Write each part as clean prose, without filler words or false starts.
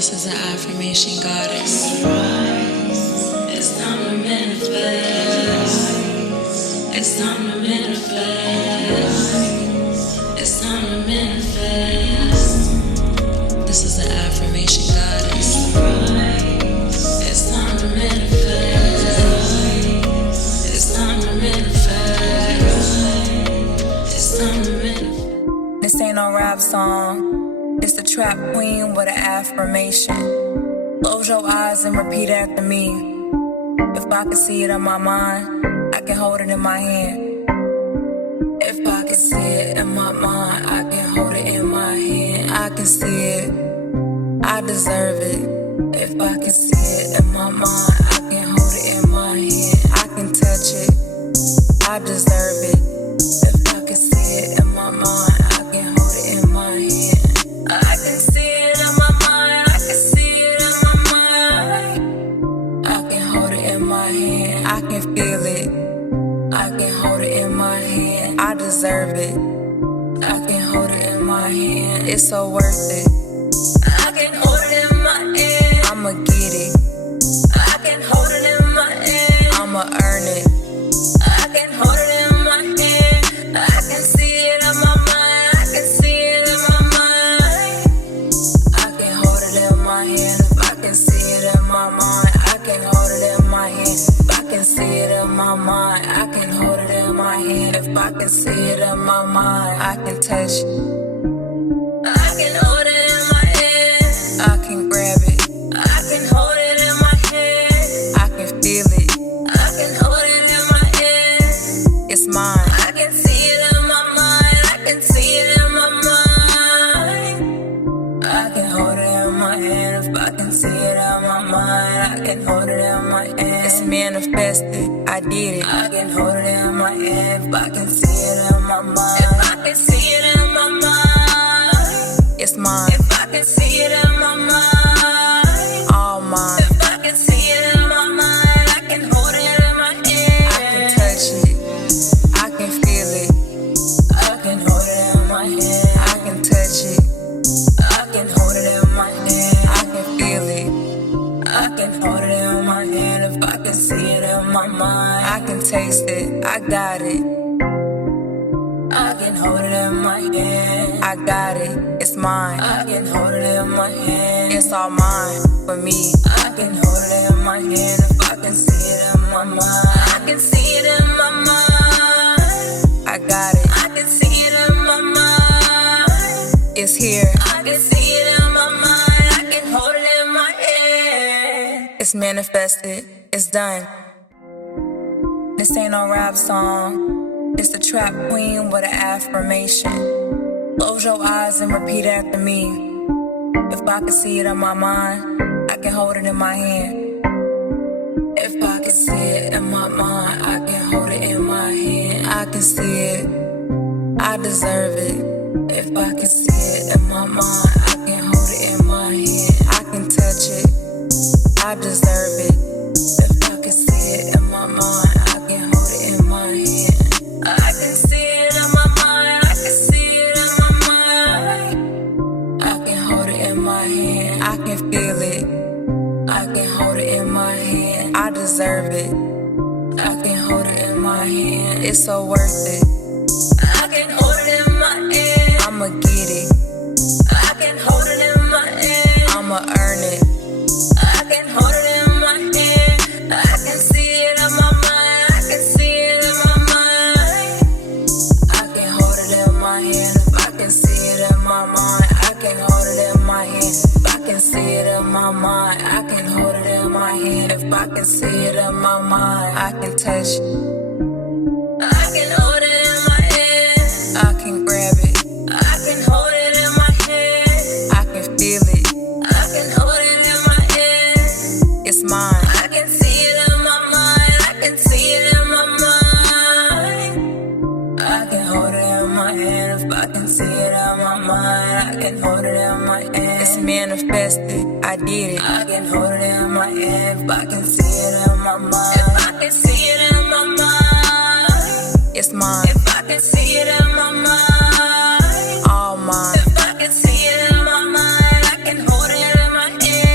This is an affirmation goddess. It's time to manifest. It's time to manifest. It's time to manifest. This is an affirmation goddess. It's time to manifest. It's time to manifest. It's time to manifest. This ain't no rap song. It's the trap queen with an affirmation. Close your eyes and repeat after me. If I can see it in my mind, I can hold it in my hand. If I can see it in my mind, I can hold it in my hand. I can see it, I deserve it. If I can see it in my mind, I can hold it in my hand. I can touch it, I deserve it. If I can see it in my mind, I can hold it in my hand. I can see it in my mind, I can see it in my mind. I can hold it in my hand, I can feel it. I can hold it in my hand, I deserve it. I can hold it in my hand, it's so worth it. I can hold it in my hand, I'ma get it. I can hold it in my hand, I'ma earn it. I can hold it in my hand, I can see it in my mind, I can see it in my mind. I can hold it in my hand, if I can see it in my mind, I can hold it in my hand. If I can see it in my mind, I can hold it in my hand. If I can see it in my mind, I can touch it. I can hold it in my hand, I can grab it. I can hold it in my hand, I can feel it. I can hold it in my hand, it's mine. I can see it in my mind, I can see it in my mind. I can hold it in my hand, if I can see it in my mind, I can hold it in my hand. It's manifested, I did it. I can hold it in my hand, if I can see it in my mind. If I can see it in my mind, it's mine. If I can see it in my mind, all mine. If I can see it in my mind, I can hold it in my hand. I can touch it, I can feel it. I can hold it in my hand, I can touch it. I can hold it in my hand, I can feel it. I can hold it in my hand, if I can see it in my mind. I can taste it, I got it. I can hold it in my hand, I got it, it's mine. I can hold it in my hand, it's all mine for me. I can hold it in my hand, if I can see it in my mind. I can see it in my mind, I got it. I can see it in my mind, it's here. I can see it in my mind, I can hold it in my hand. It's manifested, it's done. This ain't no rap song, it's the trap queen with an affirmation. Close your eyes and repeat after me. If I can see it in my mind, I can hold it in my hand. If I can see it in my mind, I can hold it in my hand. I can see it, I deserve it. If I can see it in my mind, I can hold it in my hand. I can touch it, I deserve it. If I can see it in my mind, I can hold it in my hand. I can see it in my mind, I can see it in my mind. I can hold it in my hand, I can feel it. I can hold it in my hand, I deserve it. I can hold it in my hand, it's so worth it. I can hold it in my hand, I'ma get it. I can hold it in my hand, I'ma earn it. I can hold it in my hand, I can see it in my mind, I can see it in my mind. I can hold it in my hand, if I can see it in my mind, I can hold it in my hand. If I can see it in my mind, I can hold it in my hand. If I can see it in my mind, I can touch it. I can hold it in my hand, I can grab it. I can hold it in my hand, I can feel it. I can hold it in my hand, it's mine. I can see it in my mind, I can see it in my mind. I can hold it in my hand, if I can see it in my mind, I can hold it in my hand. It's manifested, I did it. I can hold it in my hand, if I can see it in my mind. If I can see it in my mind, it's mine. If I can see it in my mind, all mine. If I can see it in my mind, I can hold it in my hand.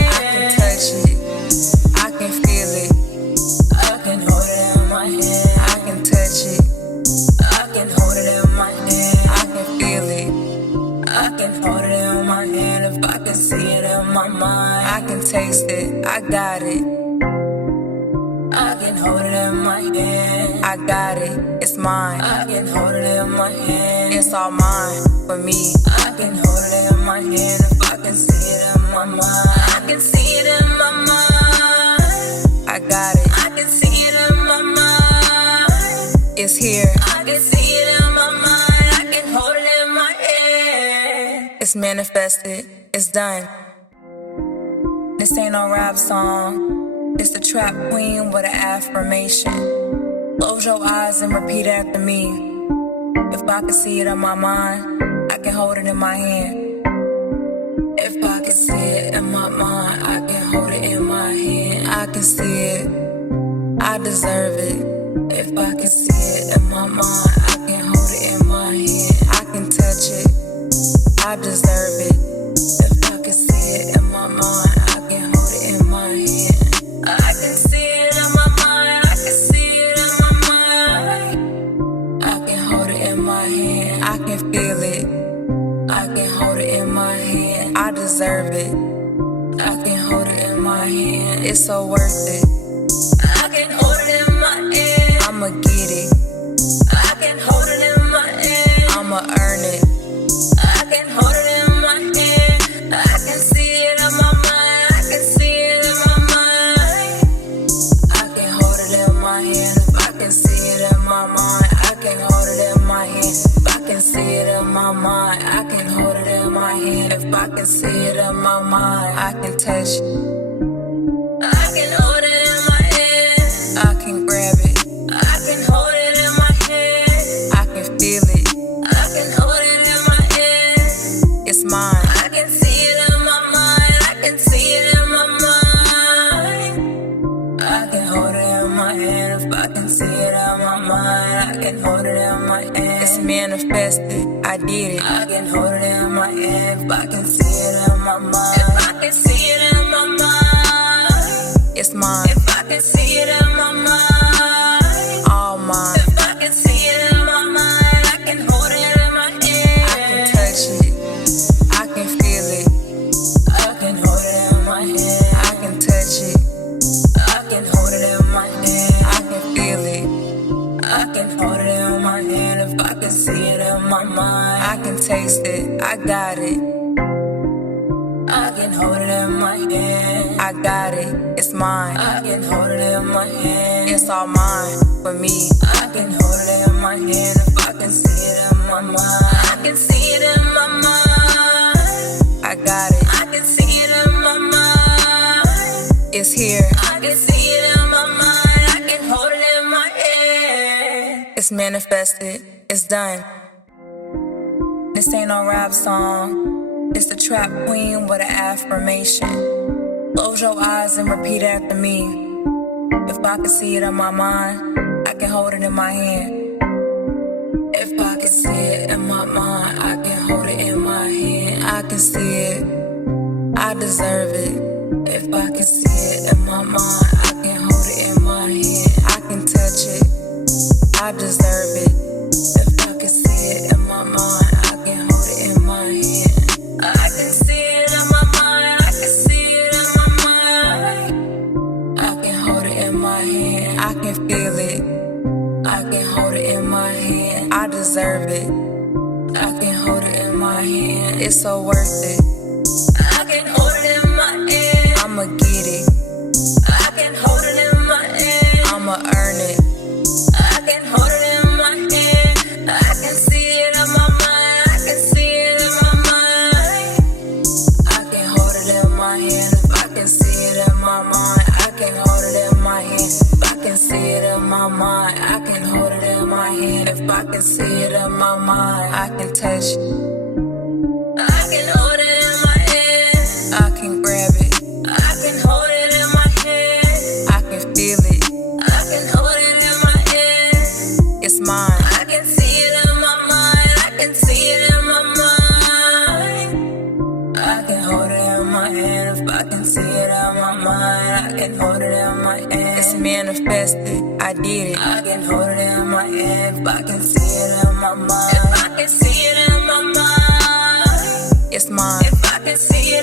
if I can see it in my mind. I can taste it, I got it. I can hold it in my hand. I got it, it's mine. I can hold it in my hand. It's all mine for me. I can hold it in my hand if I can see it in my mind. I can see it in my mind. I got it. I can see it in my mind. It's here. I can see it in my mind. I can hold it in my hand. It's manifested. It's done. This ain't no rap song. It's the trap queen with an affirmation. Close your eyes and repeat after me. If I can see it in my mind, I can hold it in my hand. If I can see it in my mind, I can hold it in my hand. I can see it, I deserve it. If I can see it in my mind, I can hold it in my hand. I can touch it, I deserve it. If I can see it in my mind, I can hold it in my hand. I can see it in my mind, I can see it in my mind. I can hold it in my hand, I can feel it. I can hold it in my hand, I deserve it. I can hold it in my hand, it's so worth it. I can hold it in my hand, I'ma get it. I can hold it in my hand, I'ma earn it. I can hold it in my hand, I can see it in my mind, I can see it in my mind. I can hold it in my hand, if I can see it in my mind, I can hold it in my hand. If I can see it in my mind, I can hold it in my hand. If I can see it in my mind, I can touch it. I can hold it in my hand, I can grab it. I can hold it in my hand, I can feel it. I can hold it in my hand, it's mine. I can see it in my mind, I can see it in my mind. I can hold it in my hand, if I can see it in my mind, I can hold it in my hand. It's manifested, I did it. I can hold it in my hand, if I can see it in my mind. If I can see it in my mind, it's mine. If I can see it in my mind, all mine. If I can see it in my mind, I can hold it in my hand. I can touch it, I can feel it. I can hold it in my hand, I can touch it. I can hold it in my hand, I can feel it. I can hold it in my hand, if I can see it in my mind. I can taste it, I got it. I can hold it in my hand, I got it, it's mine. I can hold it in my hand, it's all mine for me. I can hold it in my hand, if I can see it in my mind. I can see it in my mind, I got it. I can see it in my mind, it's here. I can see it in my mind, I can hold it in my hand. It's manifested, it's done. This ain't no rap song. It's the trap queen with an affirmation. Close your eyes and repeat after me. If I can see it in my mind, I can hold it in my hand. If I can see it in my mind, I can hold it in my hand. I can see it, I deserve it. If I can see it in my mind, I can hold it in my hand. I can touch it, I deserve it. If I can see it in my mind, I can hold it in my hand. I can see it in my mind, I can see it in my mind. I can hold it in my hand, I can feel it. I can hold it in my hand, I deserve it. I can hold it in my hand, it's so worth it. I can hold it in my hand, I'ma get it. I can hold it in my hand, I'ma earn it. I can hold it in my hand, I can see it in my mind, I can see it in my mind. I can hold it in my hand, if I can see it in my mind, I can hold it in my hand. If I can see it in my mind, I can hold it in my hand. If I can see it in my mind, I can touch it. I can hold it in my hand, I can grab it. I can hold it in my hand, I can feel it. I can hold it in my hand, it's mine. I can see it in my mind, I can see it in my mind. I can hold it in my hand, if I can see it in my mind, I can hold it in my hand. It's manifested, I did it. I can hold it in my hand, if I can see it in my mind. If I can see it in my mind, it's mine. If I can see it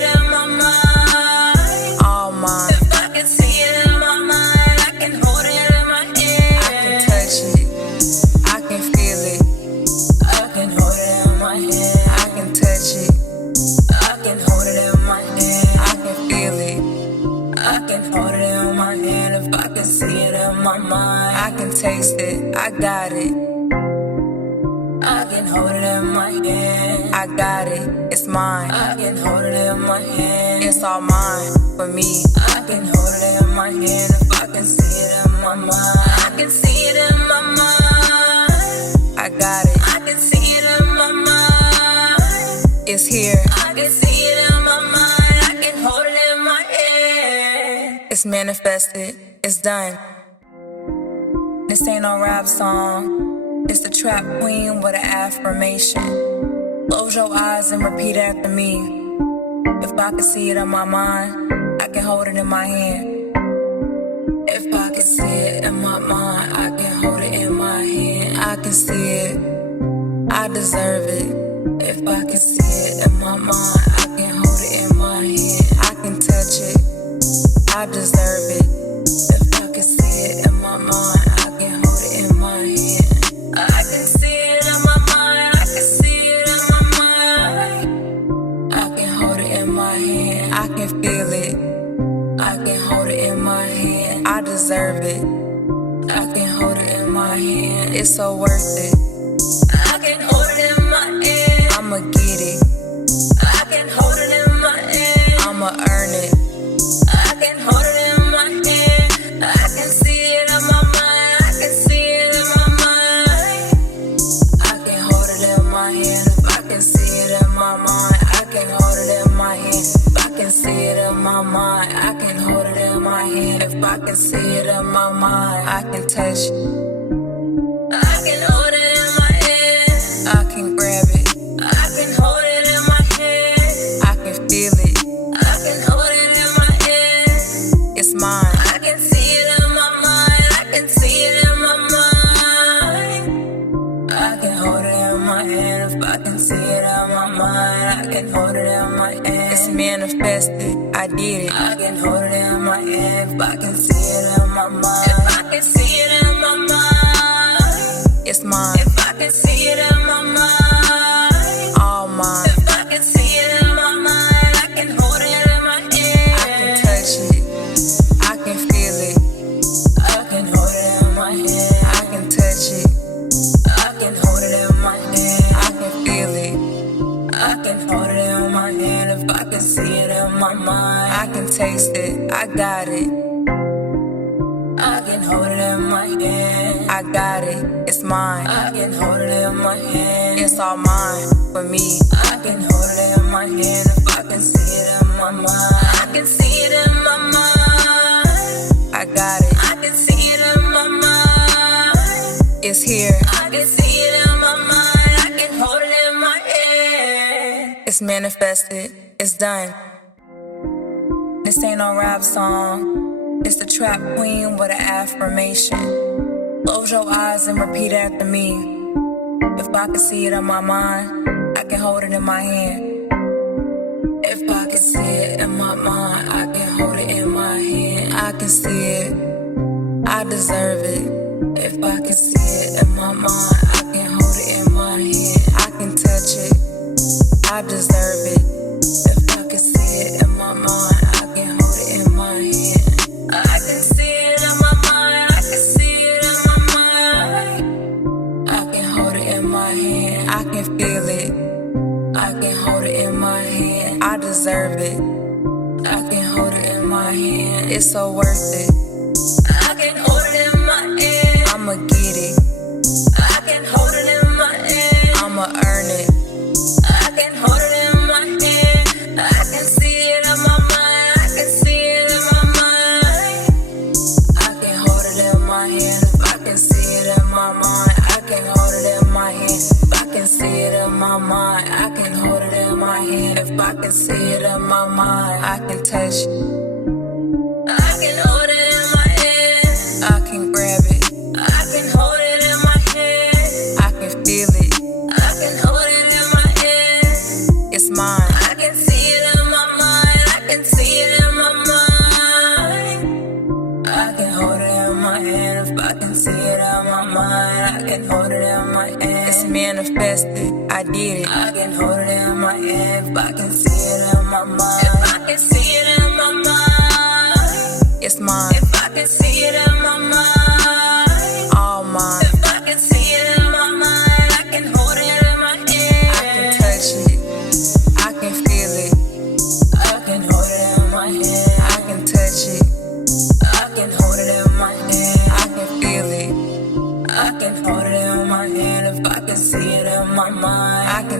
my mind. I can taste it, I got it. I can hold it in my hand. I got it, it's mine. I can hold it in my hand. It's all mine for me. I can hold it in my hand if I can see it in my mind. I can see it in my mind. I got it. I can see it in my mind. It's here. I can see it in my mind. I can hold it in my hand. It's manifested. It's done. This ain't no rap song. It's the trap queen with an affirmation. Close your eyes and repeat after me. If I can see it in my mind, I can hold it in my hand. If I can see it in my mind, I can hold it in my hand. I can see it, I deserve it. If I can see it in my mind, I can hold it in my hand. I can touch it, I deserve it. If I can see it in my mind, I can hold it in my hand. I can see it in my mind, I can see it in my mind. I can hold it in my hand, I can feel it. I can hold it in my hand, I deserve it. I can hold it in my hand, it's so worth it. I can hold it in my hand, I'ma get it. I can hold it in my hand, I'ma earn it. I can hold it in my hand, I can see it in my mind, I can see it in my mind. I can hold it in my hand, if I can see it in my mind, I can hold it in my hand. If I can see it in my mind, I can hold it in my hand. If I can see it in my mind, I can touch it. I can hold it in my hand, I can grab it. I can hold it in my hand, I can feel it. I can hold it in my hand, it's mine. I can see it in my mind, I can see it in my mind. I can hold it in my hand, if I can see it in my mind, I can hold it in my hand. It's manifested, I did it. I can hold it in my hand, if I can see it in my mind. If I can see it in my mind, it's mine. If I can see it in my mind, all mine. If I can see it in my mind, I can hold it in my hand. I can touch it, I can feel it. I can hold it in my hand, I can touch it. I can hold it in my hand, I can feel it. I can hold it in my hand, if I can see it in my mind. I can taste it, I got it. I can hold it in my hand, I got it, it's mine. I can hold it in my hand, it's all mine for me. I can hold it in my hand, if I can see it in my mind. I can see it in my mind, I got it. I can see it in my mind, it's here. I can see it in my mind, I can hold it in my hand. It's manifested, it's done. This ain't no rap song. It's the trap queen with an affirmation. Close your eyes and repeat after me. If I can see it in my mind, I can hold it in my hand. If I can see it in my mind, I can hold it in my hand. I can see it, I deserve it. If I can see it in my mind, I can hold it in my hand. I can touch it, I deserve it. If I can see it in my mind, I can hold it in my hand. I can see it in my mind, I can see it in my mind. I can hold it in my hand, I can feel it. I can hold it in my hand, I deserve it. I can hold it in my hand, it's so worth it. I can hold it in my hand, I'ma get it. I can hold it in my hand, I'ma earn it. I can hold it in my hand, I can see it in my mind, I can see it in my mind. I can hold it in my hand, if I can see it in my mind, I can hold it in my hand. If I can see it in my mind, I can hold it in my hand. If I can see it in my mind, I can touch it. I can hold it in my hand, I can grab it. I can hold it in my hand, I can feel it. I can hold it in my hand, it's mine. I can see it in my mind, I can see it in my mind. I can hold it in my hand, if I can see it in my mind, I can hold it in my hand. It's manifested, I did it. I can hold it in my hand, if I can see it in my mind. If I can see it in my mind, it's mine. If I can see it in my mind,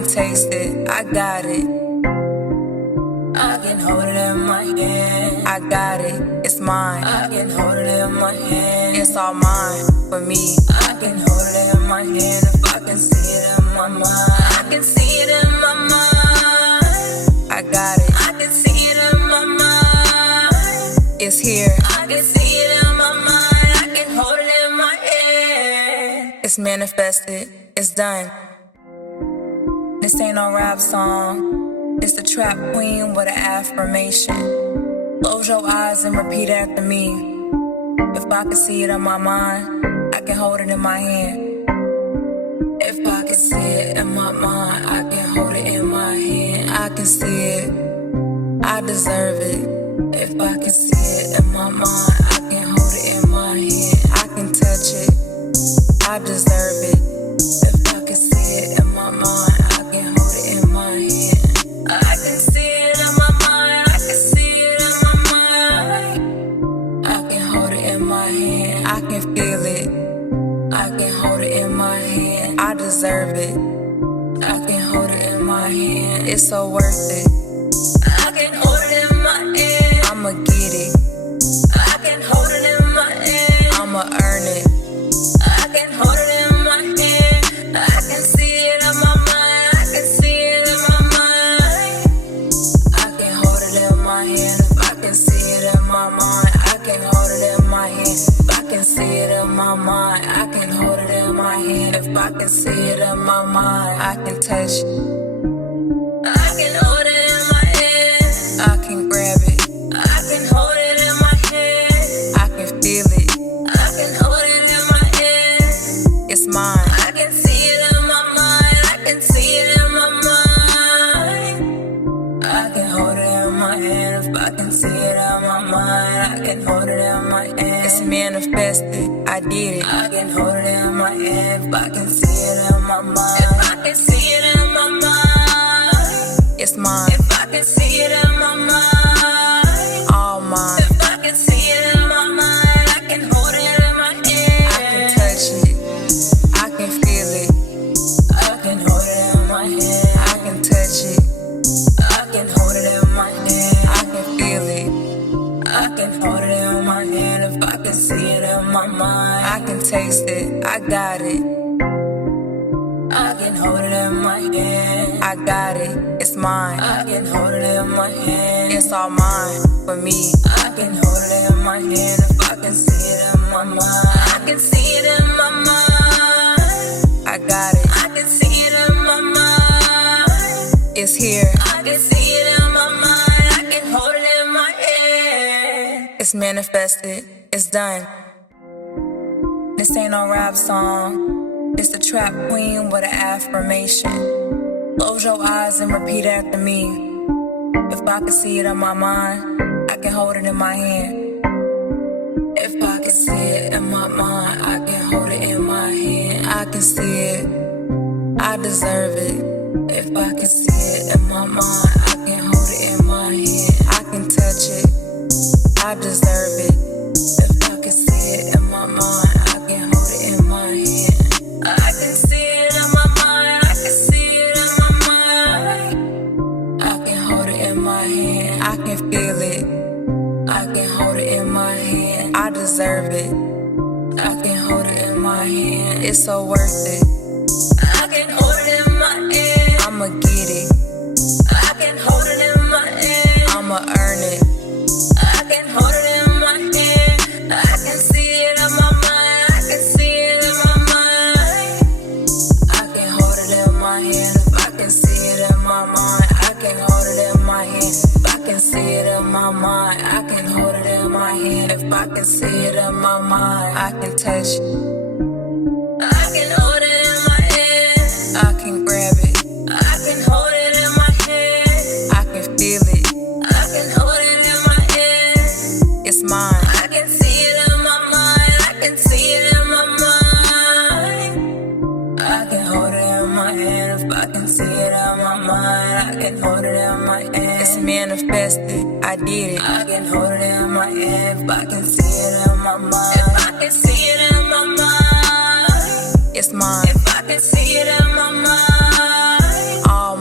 taste it, I got it. I can hold it in my hand. I got it, it's mine. I can hold it in my hand. It's all mine for me. I can hold it in my hand if I can see it in my mind. I can see it in my mind. I got it. I can see it in my mind. It's here. I can see it in my mind. I can hold it in my hand. It's manifested. It's done. This ain't no rap song. It's the trap queen with an affirmation. Close your eyes and repeat after me. If I can see it in my mind, I can hold it in my hand. If I can see it in my mind, I can hold it in my hand. I can see it, I deserve it. If I can see it in my mind, I can hold it in my hand. I can touch it, I deserve it. If I can see it in my mind, I can hold it in my hand. I can see it in my mind, I can see it in my mind. I can hold it in my hand, I can feel it. I can hold it in my hand, I deserve it. I can hold it in my hand, it's so worth it. I can hold it in my hand, I'ma get it. I can hold it in my hand, I'ma earn it. I can hold it in my hand, I can see it in my mind, I can see it in my mind. I can hold it in my hand if I can see it in my mind. I can hold it in my hand if I can see it in my mind. I can hold it in my hand if I can see it in my mind. I can touch it. I can hold it in my hand. I can grab it. I can hold it in my hand. I can feel it. I can hold it in my hand. It's mine. I can see it in my mind. I can see it in my mind. I can hold it in my hand if I can see it in my mind. I can hold it in my hand. It's manifested. I did it. I can hold it in my hand if I can see it in my mind. If I can see it in my mind, it's mine. If I can see it in my mind, all mine. If I can see it in my mind, I can hold it in my hand. I can touch it. I can feel it. I can hold it in my hand. I can touch it. I can hold it in my hand. I can feel it. I can hold it in my hand if I can see it in my mind. I can taste it, I got it. I can hold it in my hand. I got it, it's mine. I can hold it in my hand. It's all mine for me. I can hold it in my hand if I can see it in my mind. I can see it in my mind. I got it. I can see it in my mind. It's here. I can see it in my mind. I can hold it in my hand. It's manifested. It's done. This ain't no rap song. It's the trap queen with an affirmation. Close your eyes and repeat after me. If I can see it in my mind, I can hold it in my hand. If I can see it in my mind, I can hold it in my hand. I can see it, I deserve it. If I can see it in my mind, I can hold it in my hand. I can touch it, I deserve it. If I can see it in my mind, I can hold it in my hand. I can see it in my mind, I can see it in my mind. I can hold it in my hand, I can feel it. I can hold it in my hand, I deserve it. I can hold it in my hand, it's so worth it. I can hold it in my hand, I'ma get it. I can hold it in my hand, I'ma earn it. I can hold it in my hand, I can see it in my mind, I can see it in my mind. I can hold it in my hand if I can see it in my mind. I can hold it in my hand if I can see it in my mind. I can hold it in my hand if I can see it in my mind. I can touch it. I can hold it in my hand. I can grab it. I can hold it in my hand. I can feel it. I can hold it in my hand. It's mine. I can see it in my mind. I can see it in my mind. I can hold it in my hand if I can see it in my mind. I can hold it in my hand. It's manifested. I did it. I can hold it in my hand if I can see it in my mind. If I can see it in my mind, it's mine. If I can see it in my mind,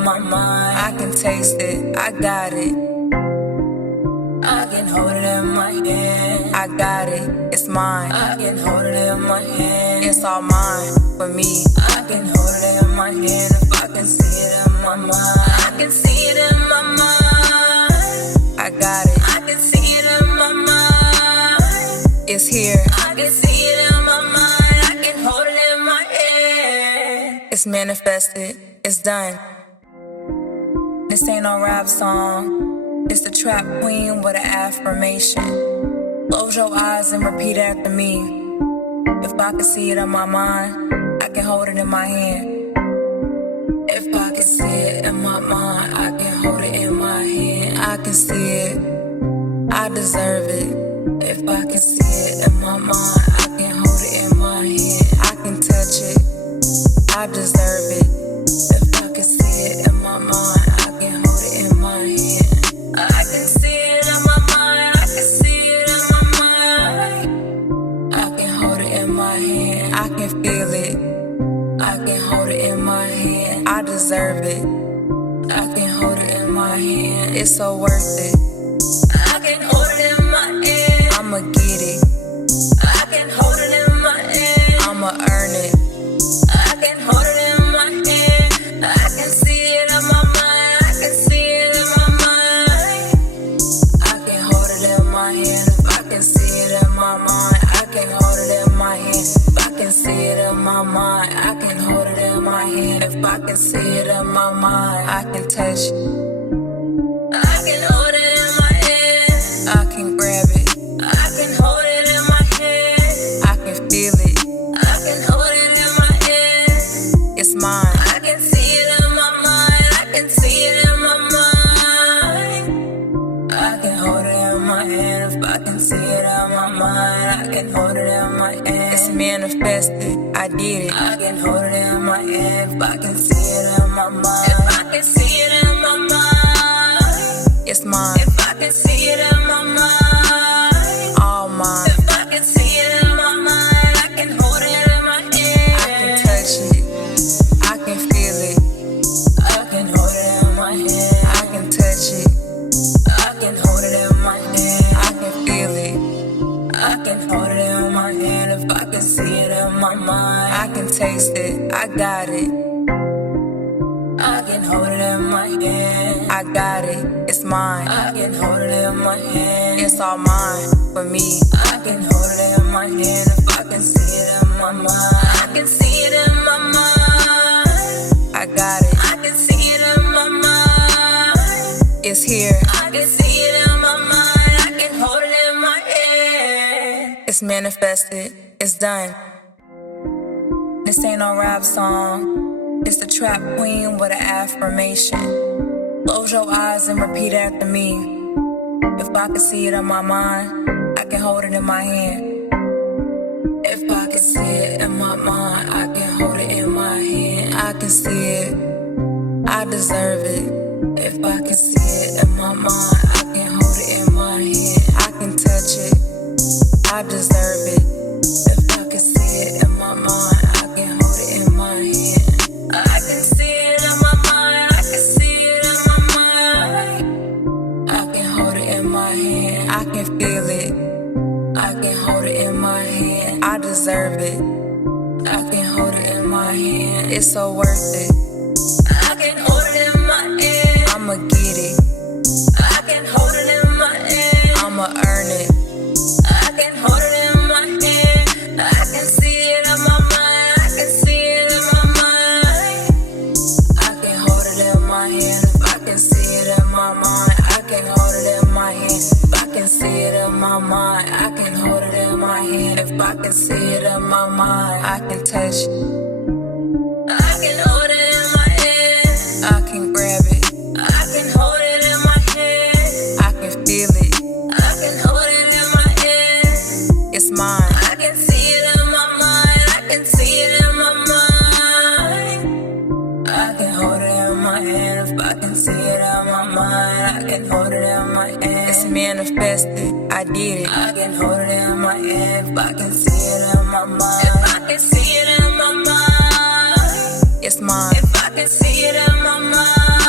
my mind. I can taste it, I got it. I can hold it in my hand. I got it, it's mine. I can hold it in my hand. It's all mine for me. I can hold it in my hand if I can see it in my mind. I can see it in my mind. I got it. I can see it in my mind. It's here. I can see it in my mind. I can hold it in my hand. It's manifested. It's done. This ain't no rap song. It's the trap queen with an affirmation. Close your eyes and repeat after me. If I can see it in my mind, I can hold it in my hand. If I can see it in my mind, I can hold it in my hand. I can see it, I deserve it. If I can see it in my mind, I can hold it in my hand. I can touch it, I deserve it. If I can see it in my mind, I can hold it in my hand. I can see it in my mind, I can see it in my mind. I can hold it in my hand, I can feel it. I can hold it in my hand, I deserve it. I can hold it in my hand, it's so worth it. I can hold it in my hand, I'ma get it. I can hold it in my hand, I'ma earn it. I can hold it in my hand, I can see it in my mind, I can see it in my mind. I can hold it in my hand, if I can see it in my mind, I can hold it in my hand. If I can see it in my mind, I can hold it in my hand. If I can see it in my mind, I can touch it. I can hold it in my hand, I can grab it. I can hold it in my hand, I can feel it. I can hold it in my hand, it's mine. I can see it in my mind, I can see it in my mind. I can hold it in my hand, if I can see it in my mind, I can hold it in my hand. It's manifested, I did it. I can hold it in my hand, if I can see it in my mind. If I can see it in my mind, it's mine. If I can see it in my mind, all mine. If I can see it in my mind, I can hold it in my hand. I can touch it, I can feel it. I can hold it in my hand, I can touch it. I can hold it in my hand, I can feel it. I can hold it in my hand, if I can see it in my mind. I can taste it, I got it. I can hold it in my hand, I got it, it's mine. I can hold it in my hand, it's all mine for me. I can hold it in my hand, if I can see it in my mind. I can see it in my mind, I got it. I can see it in my mind, it's here. I can see it in my mind, I can hold it in my hand. It's manifested, it's done. This ain't no rap song, it's the trap queen with an affirmation. Close your eyes and repeat after me. If I can see it in my mind, I can hold it in my hand. If I can see it in my mind, I can hold it in my hand. I can see it, I deserve it. If I can see it in my mind, I can hold it in my hand. I can touch it, I deserve it. If I can see it in my mind, I can hold it in my hand. I can see it in my mind, I can see it in my mind. I can hold it in my hand, I can feel it. I can hold it in my hand, I deserve it. I can hold it in my hand, it's so worth it. I can hold it in my hand, I'ma get it. I can hold it in my hand, I'ma earn it. I can hold it in my hand, I can see it in my mind, I can see it in my mind. I can hold it in my hand, if I can see it in my mind, I can hold it in my hand. If I can see it in my mind, I can hold it in my hand. If I can see it in my mind, I can touch it. I can hold it in my hand, I can grab it. I can hold it in my hand, I can feel it. I can hold it in my hand, it's mine. I can see it in my mind, I can see it in my mind. I can hold it in my hand, if I can see it in my mind, I can hold it in my hand. It's manifested, I did it. I can hold it in my hand, if I can see it in my mind. If I can see it in my mind, it's mine. If I can see it in my mind,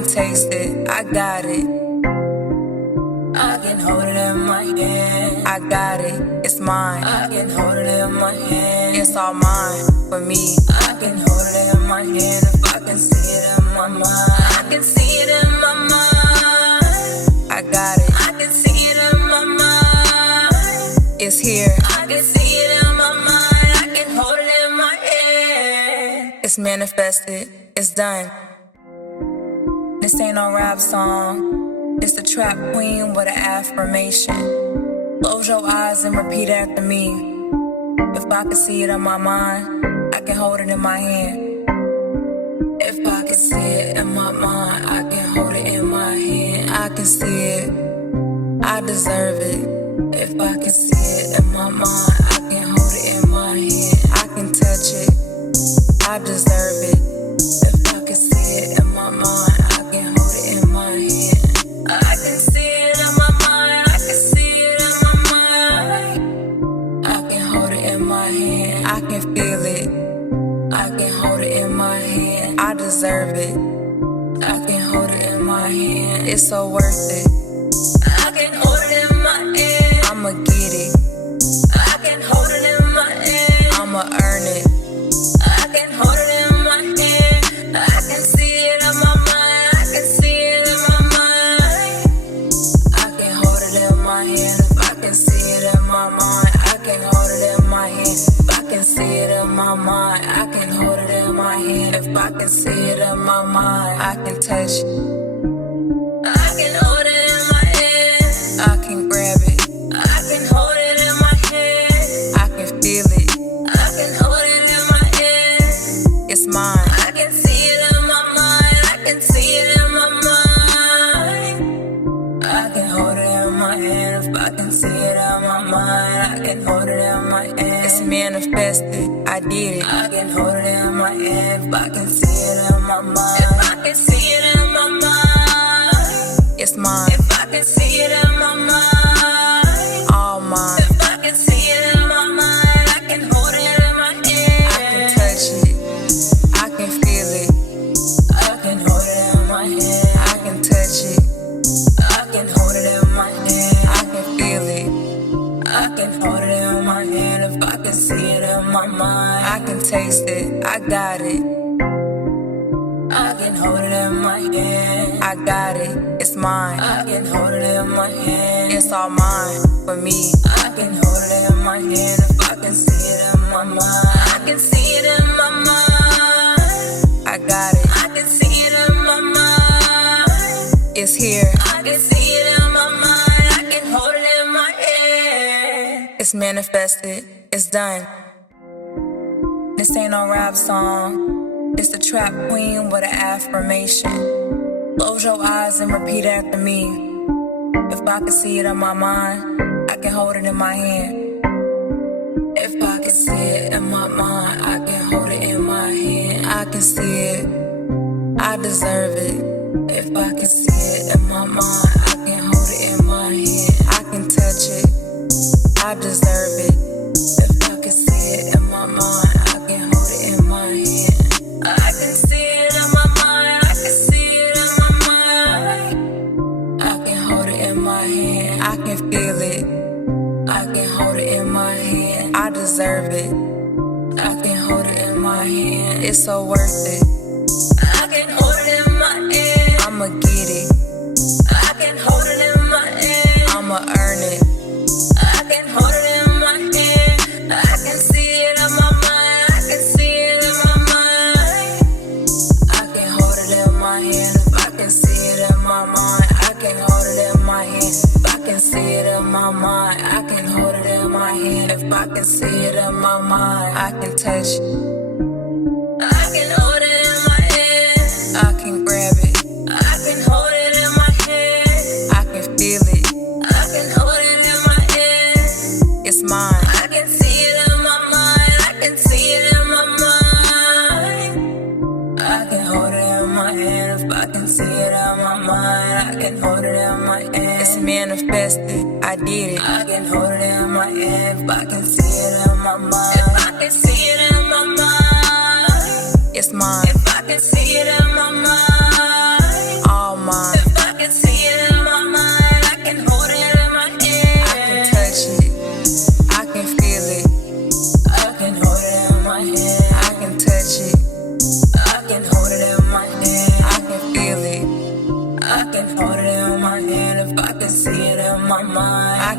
can taste it, I got it. I can hold it in my hand. I got it, it's mine. I can hold it in my hand. It's all mine for me. I can hold it in my hand if I can see it in my mind. I can see it in my mind. I got it. I can see it in my mind. It's here. I can see it in my mind. I can hold it in my hand. It's manifested. It's done. This ain't no rap song. It's the trap queen with an affirmation. Close your eyes and repeat after me. If I can see it in my mind, I can hold it in my hand. If I can see it in my mind, I can hold it in my hand. I can see it, I deserve it. If I can see it in my mind, I can hold it in my hand. I can touch it, I deserve it. If I can see it in my mind, I can hold it in my hand. I can see it in my mind, I can see it in my mind. I can hold it in my hand, I can feel it. I can hold it in my hand, I deserve it. I can hold it in my hand, it's so worth it. I can hold it in my hand, I'ma get it. I can hold it in my hand, I'ma earn it. I can hold it in my hand, I can see it in my mind, I can see it in my mind. I can hold it in my hand, if I can see it in my mind, I can hold it in my hand. If I can see it in my mind, I can hold it in my hand. If I can see it in my mind, I can touch it. I can hold it in my hand, I can grab it. I can hold it in my hand, I can feel it. I can hold it in my hand, it's mine. I can see it in my mind, I can see it in my mind. I can hold it in my hand, if I can see it in my mind, I can hold it in my hand. It's manifested, I did it. I can hold it in my hand, if I can see it in my mind. If I can see it in my mind, it's mine. If I can see it in my mind, all mine. If I can see it in my mind, I can hold it in my hand. I can touch it, I can feel it. I can hold it in my hand, I can touch it. I can hold it in my hand, I can feel it. I can hold it in my hand, if I can see it in my mind. I can taste it, I got it. I can hold it in my hand, I got it, it's mine. I can hold it in my hand, it's all mine for me. I can hold it in my hand, if I can see it in my mind. I can see it in my mind, I got it. I can see it in my mind, it's here. I can see it in my mind, I can hold it in my hand. It's manifested, it's done. This ain't no rap song. It's the trap queen with an affirmation. Close your eyes and repeat after me. If I can see it in my mind, I can hold it in my hand. If I can see it in my mind, I can hold it in my hand. I can see it, I deserve it. If I can see it in my mind, I can hold it in my hand. I can touch it, I deserve it. If I can see it in my mind, I can hold it in my hand. I can see it in my mind, I can see it in my mind. I can hold it in my hand, I can feel it. I can hold it in my hand, I deserve it. I can hold it in my hand, it's so worth it. I can hold it in my hand, I'ma get it. I can hold it in my hand, I'ma earn it. I can hold it in my hand, I can see it in my mind, I can see it in my mind. I can hold it in my hand, if I can see it in my mind, I can hold it in my hand. If I can see it in my mind, I can hold it in my hand. If I can see it in my mind, I can touch it. I can hold it in my hand, I can grab it. I can hold it in my hand, I can feel it. I can hold it in my hand, it's mine. I can see it in my mind, I can see it in my mind. I can hold it in my hand, if I can see it in my mind, I can hold it in my hand. It's manifested, I did it. I can hold it in my hand, if I can see it in my mind. If I can see it in my mind, it's mine. If I can see it in my mind,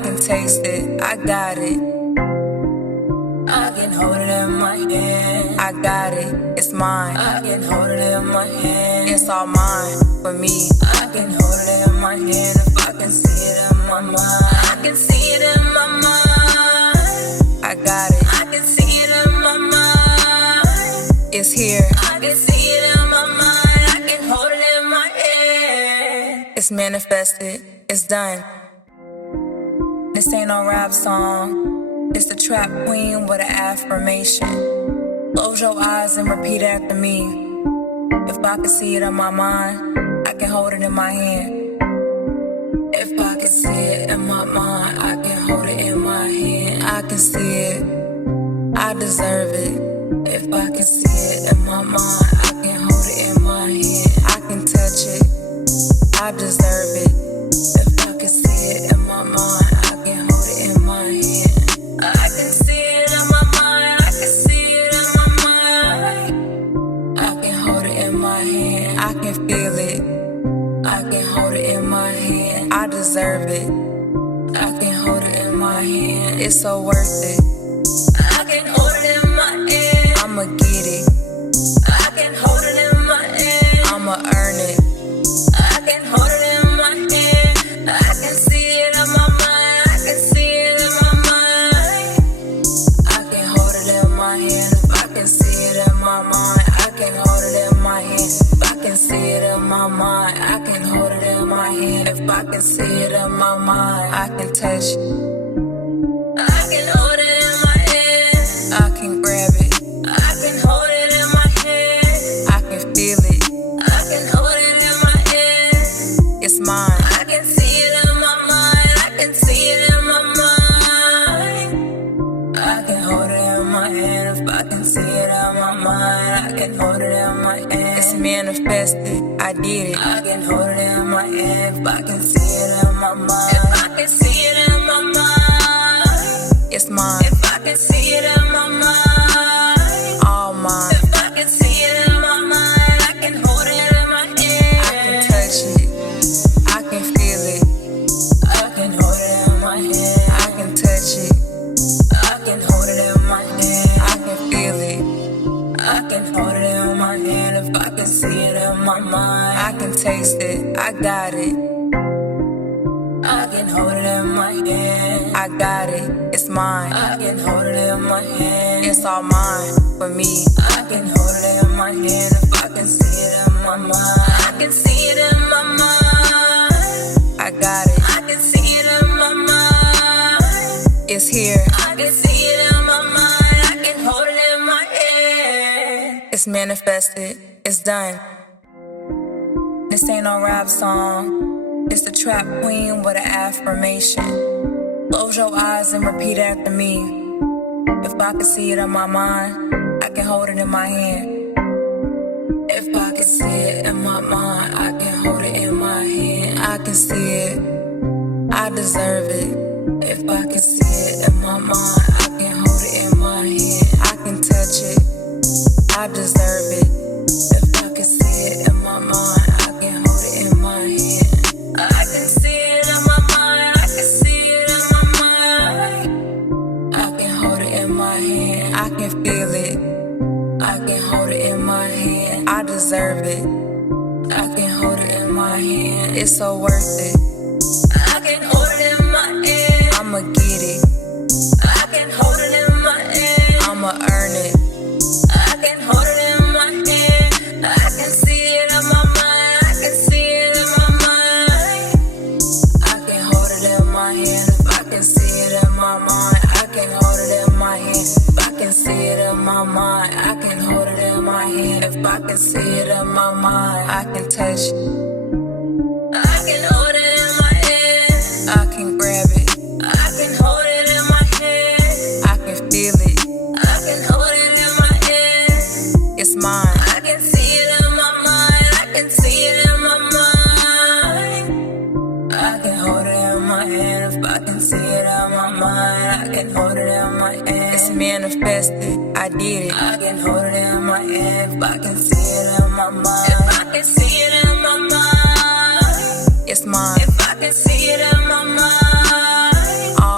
can taste it, I got it. I can hold it in my hand. I got it, it's mine. I can hold it in my hand. It's all mine for me. I can hold it in my hand if I can see it in my mind. I can see it in my mind. I got it. I can see it in my mind. It's here. I can see it in my mind. I can hold it in my hand. It's manifested. It's done. This ain't no rap song. It's the trap queen with an affirmation. Close your eyes and repeat after me. If I can see it in my mind, I can hold it in my hand. If I can see it in my mind, I can hold it in my hand. I can see it, I deserve it. If I can see it in my mind, I can hold it in my hand. I can touch it, I deserve it. If I can see it in my mind, I can hold it in my hand. I can see it in my mind, I can see it in my mind. I can hold it in my hand, I can feel it. I can hold it in my hand, I deserve it. I can hold it in my hand, it's so worth it. I can hold it in my hand, I'ma get it. I can hold it in my hand, I'ma earn it. I can hold it in my hand, I can see it in my mind, I can see it in my mind. I can hold it in my hand, if I can see it in my mind, I can hold it in my hand. If I can see it in my mind, I can hold it in my hand. If I can see it in my mind, I can touch it. I can hold it in my hand, I can grab it. I can hold it in my hand, I can feel it. I can hold it in my hand, it's mine. I can see it in my mind, I can see it in my mind. I can hold it in my hand, if I can see it in my mind, I can hold it in my hand. It's manifested, I did it. I can hold it in my hand, if I can see it in my mind. If I can see it in my mind, it's mine. If I can see it in my mind, all mine. If I can see it in my mind, I can hold it in my hand. I can touch it, I can feel it. I can hold it in my hand, I can touch it. I can hold it in my hand, I can feel it. I can hold it in my hand, if I can see it in my mind. I can taste it, I got it. I can hold it in my hand, I got it, it's mine. I can hold it in my hand, it's all mine for me. I can hold it in my hand, if I can see it in my mind. I can see it in my mind, I got it. I can see it in my mind, it's here. I can see it in my mind, I can hold it in my hand. It's manifested, it's done. This ain't no rap song. It's the trap queen with an affirmation. Close your eyes and repeat after me. If I can see it in my mind, I can hold it in my hand. If I can see it in my mind, I can hold it in my hand. I can see it, I deserve it. If I can see it in my mind, I can hold it in my hand. I can touch it, I deserve it. If I can see it in my mind, I can hold it in my hand. I can see it in my mind, I can see it in my mind. I can hold it in my hand, I can feel it. I can hold it in my hand, I deserve it. I can hold it in my hand, it's so worth it. I can hold it in my hand, I'ma get it. I can hold it in my hand, I'ma earn it. I can hold it in my hand, I can see it in my mind, I can see it in my mind. I can hold it in my hand, if I can see it in my mind, I can hold it in my hand. If I can see it in my mind, I can hold it in my hand. If I can see it in my mind, I can touch it. I can hold it in my hand, I can grab it. I can hold it in my hand, I can feel it. I can hold it in my hand, it's mine. I can see it in my mind, I can see it in my mind. I can hold it in my hand, if I can see it in my mind, I can hold it in my hand. It's manifested, I did it. I can hold it in my hand, if I can see it in my mind. If I can see it in my mind, it's mine. If I can see it in my mind,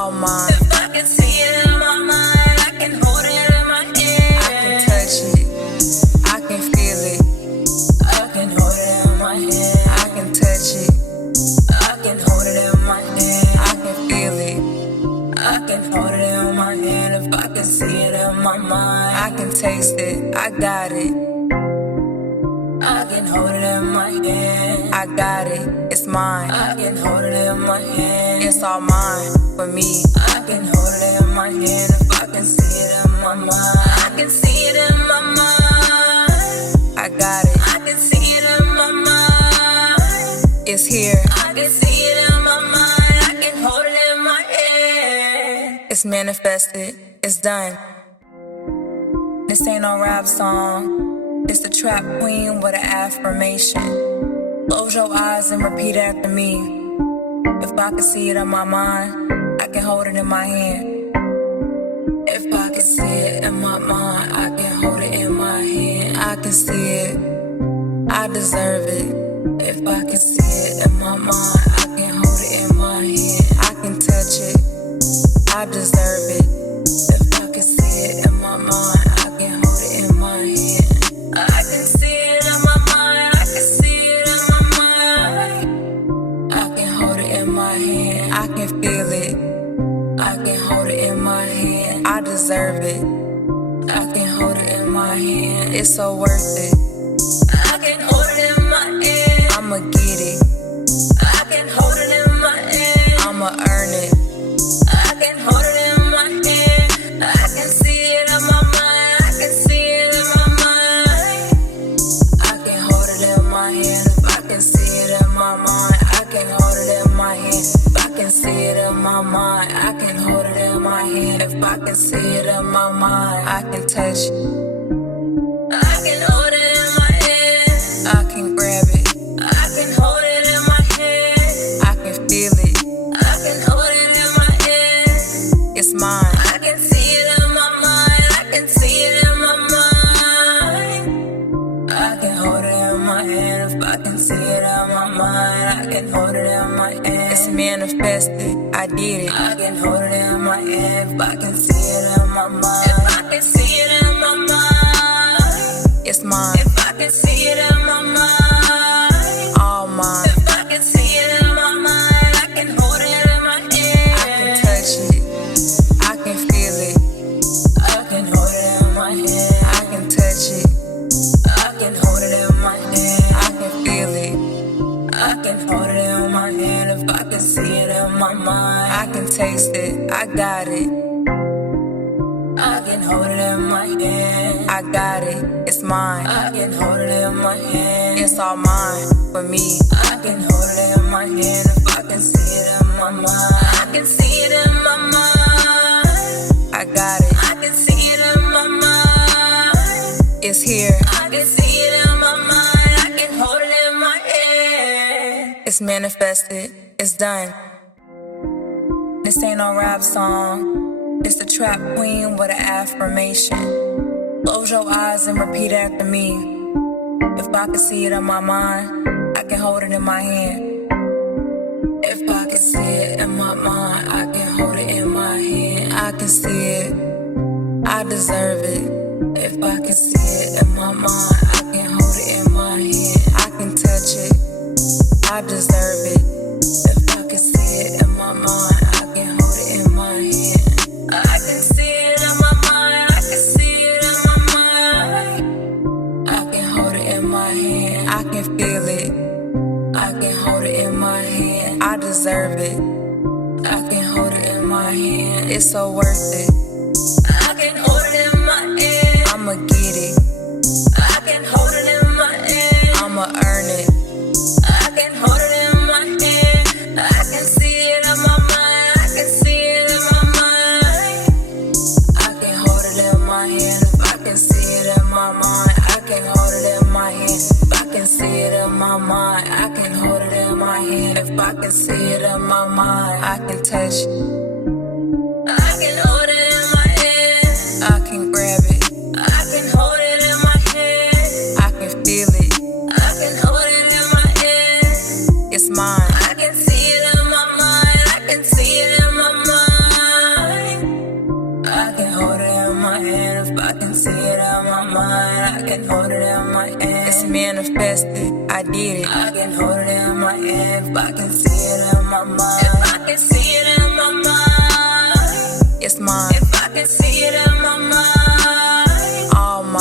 taste it, I got it. I can hold it in my hand. I got it, it's mine. I can hold it in my hand. It's all mine for me. I can hold it in my hand if I can see it in my mind. I can see it in my mind. I got it. I can see it in my mind. It's here. I can see it in my mind. I can hold it in my hand. It's manifested. It's done. This ain't no rap song. It's the trap queen with an affirmation. Close your eyes and repeat after me. If I can see it in my mind, I can hold it in my hand. If I can see it in my mind, I can hold it in my hand. I can see it, I deserve it. If I can see it in my mind, I can hold it in my hand. I can touch it, I deserve it. If I can see it in my mind, I can hold it in my hand. I can see it in my mind, I can see it in my mind. I can hold it in my hand, I can feel it. I can hold it in my hand, I deserve it. I can hold it in my hand, it's so worth it. I can hold it in my hand, I'ma get it. I can hold it in my hand, I'ma earn it. I can hold it in my hand, I can see it in my mind, I can see it in my mind. I can hold it in my hand, if I can see it in my mind, I can hold it in my hand. If I can see it in my mind, I can hold it in my hand. If I can see it in my mind, I can touch it. I can hold it in my hand, I can grab it. I can hold it in my hand, I can feel it. I can hold it in my hand, it's mine. I can see it in my mind, I can see it in my mind. I can hold it in my hand, if I can see it in my mind, I can hold it in my hand. It's manifested, I did it. I can hold it in my hand, if I can see it in my mind. If I can see it in my mind, it's mine. If I can see it in my mind, all mine. If I can see it in my mind, I can hold it in my hand. I can touch it, I can feel it. I can hold it in my hand, I can touch it. I can hold it in my hand, I can feel it. I can hold it in my hand, if I can see it in my mind. I can taste it, I got it. I can hold it in my hand, I got it, it's mine. I can hold it in my hand, it's all mine for me. I can hold it in my hand, if I can see it in my mind. I can see it in my mind, I got it. I can see it in my mind, it's here. I can see it in my mind, I can hold it in my hand. It's manifested, it's done. This ain't no rap song. It's the trap queen with an affirmation. Close your eyes and repeat after me. If I can see it in my mind, I can hold it in my hand. If I can see it in my mind, I can hold it in my hand. I can see it, I deserve it. If I can see it in my mind, I can hold it in my hand. I can touch it, I deserve it. If I can see it in my mind, I can hold it in my hand. I can see it in my mind, I can see it in my mind. I can hold it in my hand, I can feel it. I can hold it in my hand, I deserve it. I can hold it in my hand, it's so worth it. I can hold it in my hand, I'ma get it. I can hold it in my hand, I'ma earn it. I can hold it in my hand, I can see it in my mind, I can see it in my mind. I can hold it in my hand, if I can see it in my mind, I can hold it in my hand. If I can see it in my mind, I can hold it in my hand. If I can see it in my mind, I can touch it. I can hold it in my hand, I can grab it. I can hold it in my hand, I can feel it. I can hold it in my hand, it's mine. I can see it in my mind, I can see it in my mind. I can hold it in my hand, if I can see it in my mind, I can hold it in my hand. It's manifested, I did it. I can hold it in my hand, if I can see it in my mind. If I can see it in my mind, it's mine. If I can see it in my mind, all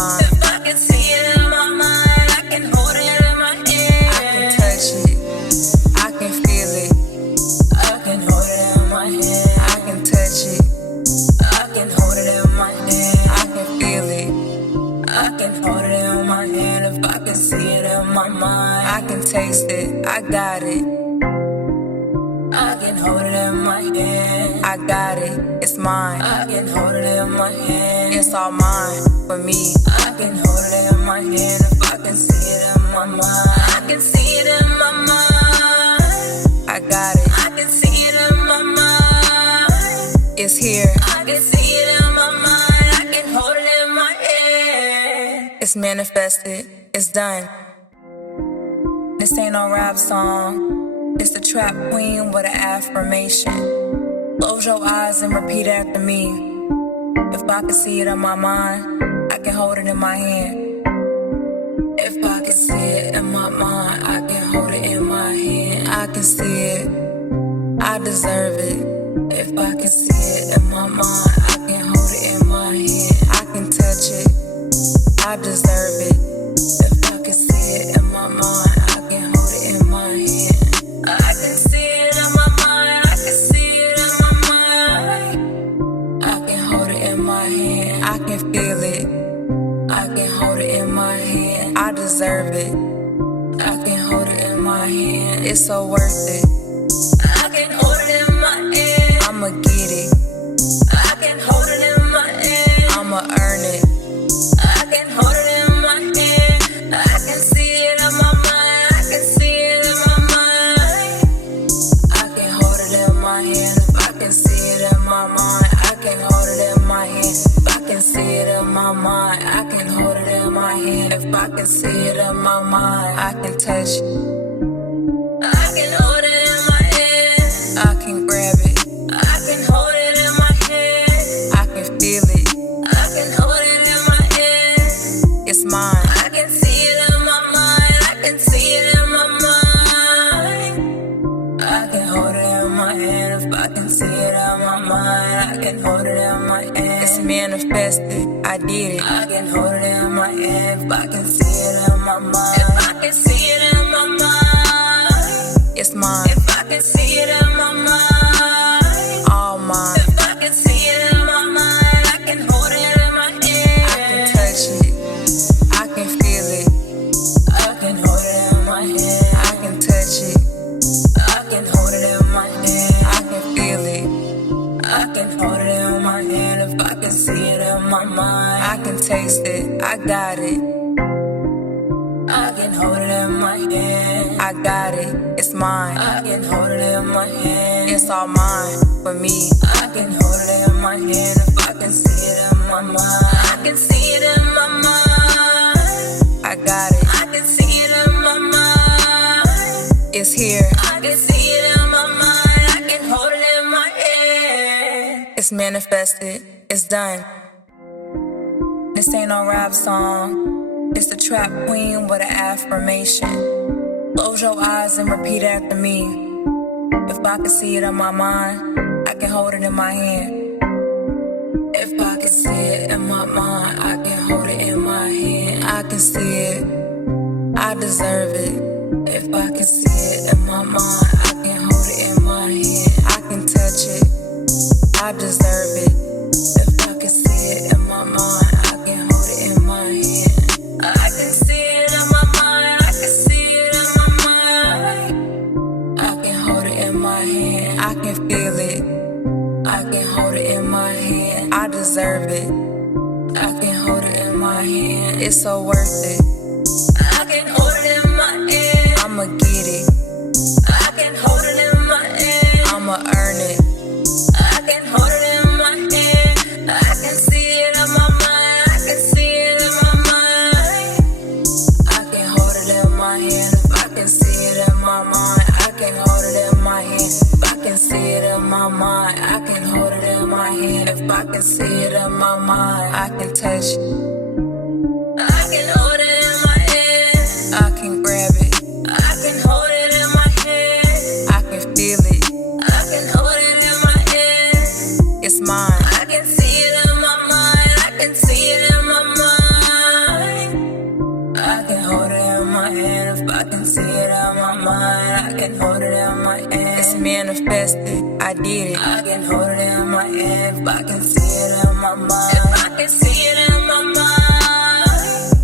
can hold it in my hand if I can see it in my mind. I can taste it, I got it. I can hold it in my hand. I got it, it's mine. I can hold it in my hand. It's all mine for me. I can hold it in my hand if I can see it in my mind. I can see it in my mind. I got it. I can see it in my mind. It's here. I can see it in my mind. I can hold it in my hand. It's manifested. It's done. This ain't no rap song. It's the trap queen with an affirmation. Close your eyes and repeat after me. If I can see it in my mind, I can hold it in my hand. If I can see it in my mind, I can hold it in my hand. I can see it, I deserve it. If I can see it in my mind, I can hold it in my hand. I can touch it, I deserve it. If I can see it in my mind, I can hold it in my hand. I can see it in my mind, I can see it in my mind. I can hold it in my hand, I can feel it. I can hold it in my hand, I deserve it. I can hold it in my hand, it's so worth it. I can hold it in my hand, I'ma get it. I can hold it in my hand, I'ma earn it. I can hold it in my hand, I can see it in my mind, I can see it in my mind. I can hold it in my hand if I can see it in my mind. I can hold it in my hand if I can see it in my mind. I can hold it in my hand if I can see it in my mind. I can touch it. I can hold it in my hand. I can grab it. I can hold it in my hand. I can feel it. I can hold it in my hand. It's mine. I can see it in my mind. I can see it in my mind. I can hold it in my hand if I can see it in my mind. I can hold it in my hand. It's manifested. I did it. I can hold it in my hand if I can see it in my mind. If I can see it in my mind, it's mine. If I can see it in my mind, all mine. If I can see it in my mind, I can hold it in my hand. I can touch it. I can feel it. I can hold it in my hand. I can touch it. I can hold it in my hand. I can feel it. I can hold it in my hand if I can see it in my mind. I can taste it, I got it. I can hold it in my hand. I got it, it's mine. I can hold it in my hand. It's all mine for me. I can hold it in my hand if I can see it in my mind. I can see it in my mind. I got it. I can see it in my mind. It's here. I can see it in my mind. I can hold it in my hand. It's manifested. It's done. This ain't no rap song. It's the trap queen with an affirmation. Close your eyes and repeat after me. If I can see it in my mind, I can hold it in my hand. If I can see it in my mind, I can hold it in my hand. I can see it, I deserve it. If I can see it in my mind, I can hold it in my hand. I can touch it, I deserve it. If I can see it in my mind, I can hold it in my hand. I can see it in my mind, I can see it in my mind. I can hold it in my hand, I can feel it. I can hold it in my hand, I deserve it. I can hold it in my hand, it's so worth it. I can hold it in my hand, I'ma get it. I can hold it in my hand, I'ma earn it. I can hold it in my hand, I can see it in my mind, I can see it in my mind. I can hold it in my hand if I can see it in my mind. I can hold it in my hand if I can see it in my mind. I can hold it in my hand if I can see it in my mind. I can touch it. I can hold it in my hand. I can grab it. I can hold it in my hand. I can feel it. I can hold it in my hand. It's mine. I can see it in my mind. I can see it in my mind. I can hold it in my hand if I can see it in my mind. I can hold it in my hand. It's manifested. I did it. I can hold it in my hand if I can see it in my mind. If I can see it in my mind.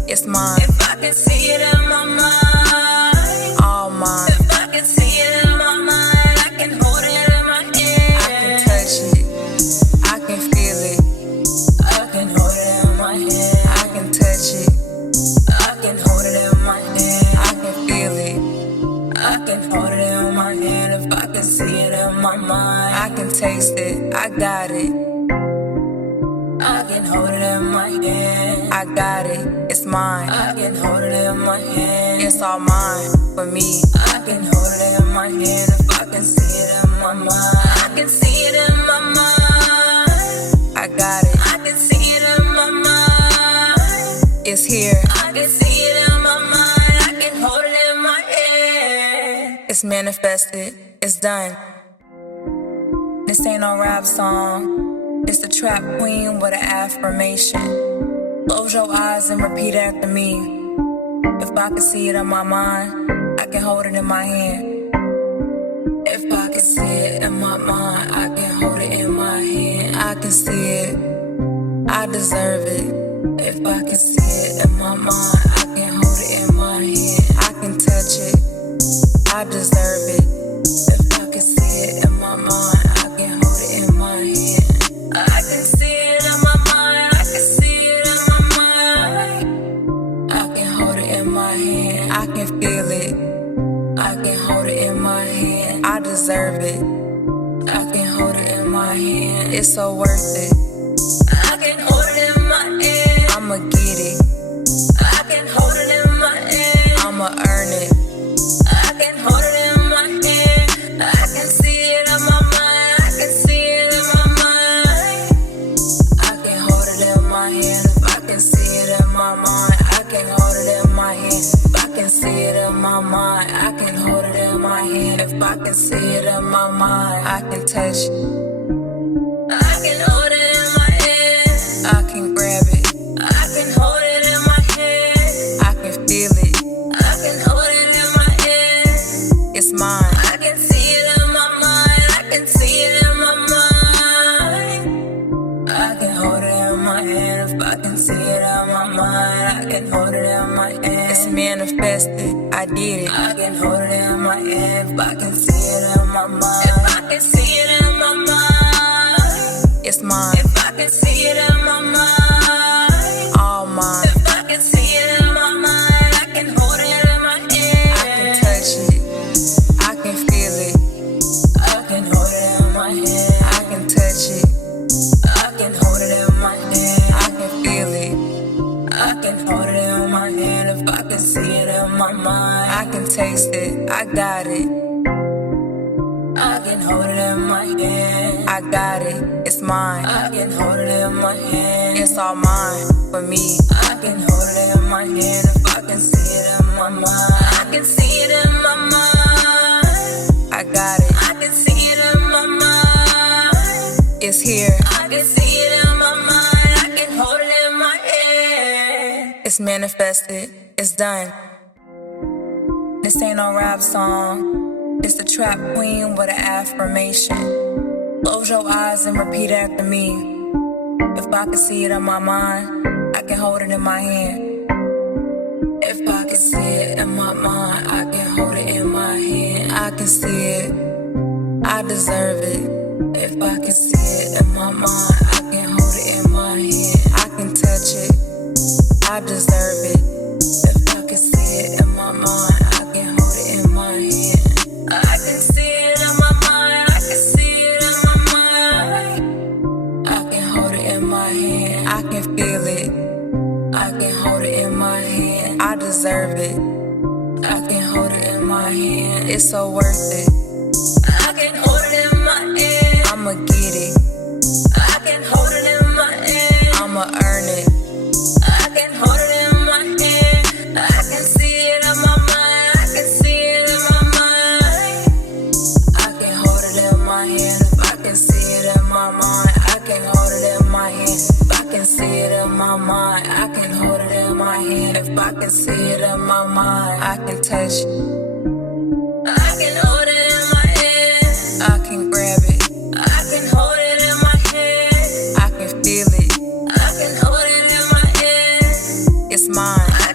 It's mine. If I can see it in my mind, all mine. if I can see it in my mind, I can hold it in my hand. I can touch it, I can feel it, I can hold it in my hand. I can touch it, I can hold it in my hand. I can feel it, I can hold it in my hand. If I can see it in my mind, I can taste it, I got it, I can hold it in my hand. I got it, it's mine. I can hold it in my hand. It's all mine, for me. I can hold it in my hand. If I can see it in my mind, I can see it in my mind. I got it, I can see it in my mind. it's here, I can see it in my mind. I can hold it in my hand. it's manifested, it's done. This ain't no rap song, it's the trap queen with an affirmation. Close your eyes and repeat after me. If I can see it in my mind, I can hold it in my hand. If I can see it in my mind, I can hold it in my hand. I can see it, I deserve it. If I can see it in my mind, I can hold it in my hand. I can touch it, I deserve it. If I can see it in my mind, I can hold it in my hand. I can see it in my mind, I can see it in my mind. I can hold it in my hand. I can feel it, I can hold it in my hand. I deserve it. I can hold it in my hand. It's so worth it. I can hold it in my hand. I'ma get it, I can hold it in my hand. I'ma earn it. I can hold it in my hand. I can see it in my mind. I can see it in my mind. I can hold it in my hand. If I can see it in my mind, I can hold it in my hand. If I can see it in my mind, I can hold it in my hand. If I can see it in my mind, I can touch it, I can hold it in my hand. I can grab it, I can hold it in my hand. I can feel it, I can hold it in my hand. it's mine. I can see it in my mind. I can see it in my mind. I can hold it in my hand. If I can see it in my mind, I can hold it in my hand. It's manifested, I did it. I can hold it in my hand. If I can see it in my mind, if I can see it in my mind, It's mine, if I can see it in my mind, all mine. if I can see it in my mind, I can hold it in my hand. I can touch it, I can feel it, I can hold it in my hand. I can touch it, I can hold it in my hand. I can feel it, I can hold it in my hand. If I can see it in my mind, I can taste it, I got it, I can hold it in my hand. I got it, it's mine. I can hold it in my hand. It's all mine, for me. I can hold it in my hand. If I can see it in my mind, I can see it in my mind. I got it, I can see it in my mind. it's here, I can see it in my mind. I can hold it in my hand. it's manifested, it's done. This ain't no rap song, it's the trap queen with an affirmation. Close your eyes and repeat after me. If I can see it in my mind, I can hold it in my hand. If I can see it in my mind, I can hold it in my hand. I can see it, I deserve it. If I can see it in my mind, I can hold it in my hand. I can touch it, I deserve it. If I can see it in my mind, I can hold it in my hand. I can see it in my mind. I can see it in my mind. I can hold it in my hand. I can feel it, I can hold it in my hand. I deserve it. I can hold it in my hand. It's so worth it. I can hold it in my hand. I'ma get it, I can hold it in my hand. I'ma earn it. I can hold it in my hand. I can see it in my mind. I can see it in my mind. I can hold it in my hand. If I can see it in my mind, I can hold it in my hand. If I can see it in my mind, I can hold it in my hand. If I can see it in my mind, I can touch it, I can hold it in my hand. I can grab it, I can hold it in my hand. I can feel it, I can hold it in my hand. it's mine. I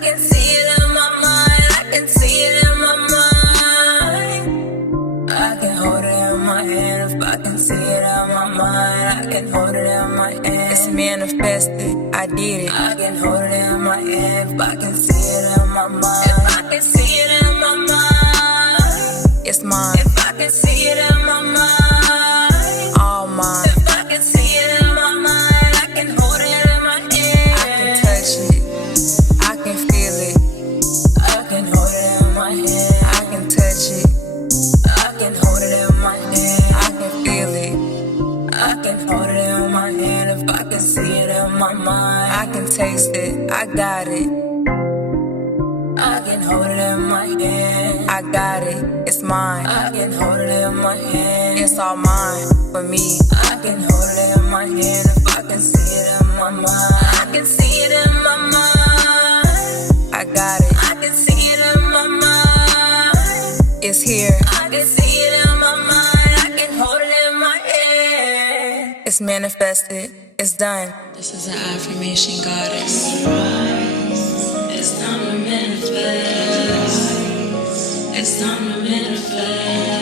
get it. I can hold it in my hand if I can see it in my mind. If I can see it in my mind, It's mine, if I can see it in my mind, all mine. if I can see it in my mind, I can hold it in my hand. I can touch it, I can feel it, I can hold it in my hand. I can touch it, I can hold it in my hand. I can feel it, I can hold it in my hand if I can see it in my mind. I can taste it, I got it, I can hold it in my hand. I got it, it's mine, I can hold it in my hand. it's all mine for me. I can hold it in my hand if I can see it in my mind. I can see it in my mind. I got it, I can see it in my mind. it's here, I can see it in my mind. I can hold it in my hand. it's manifested, it's done. This is an affirmation goddess. It's time to manifest. It's time to manifest.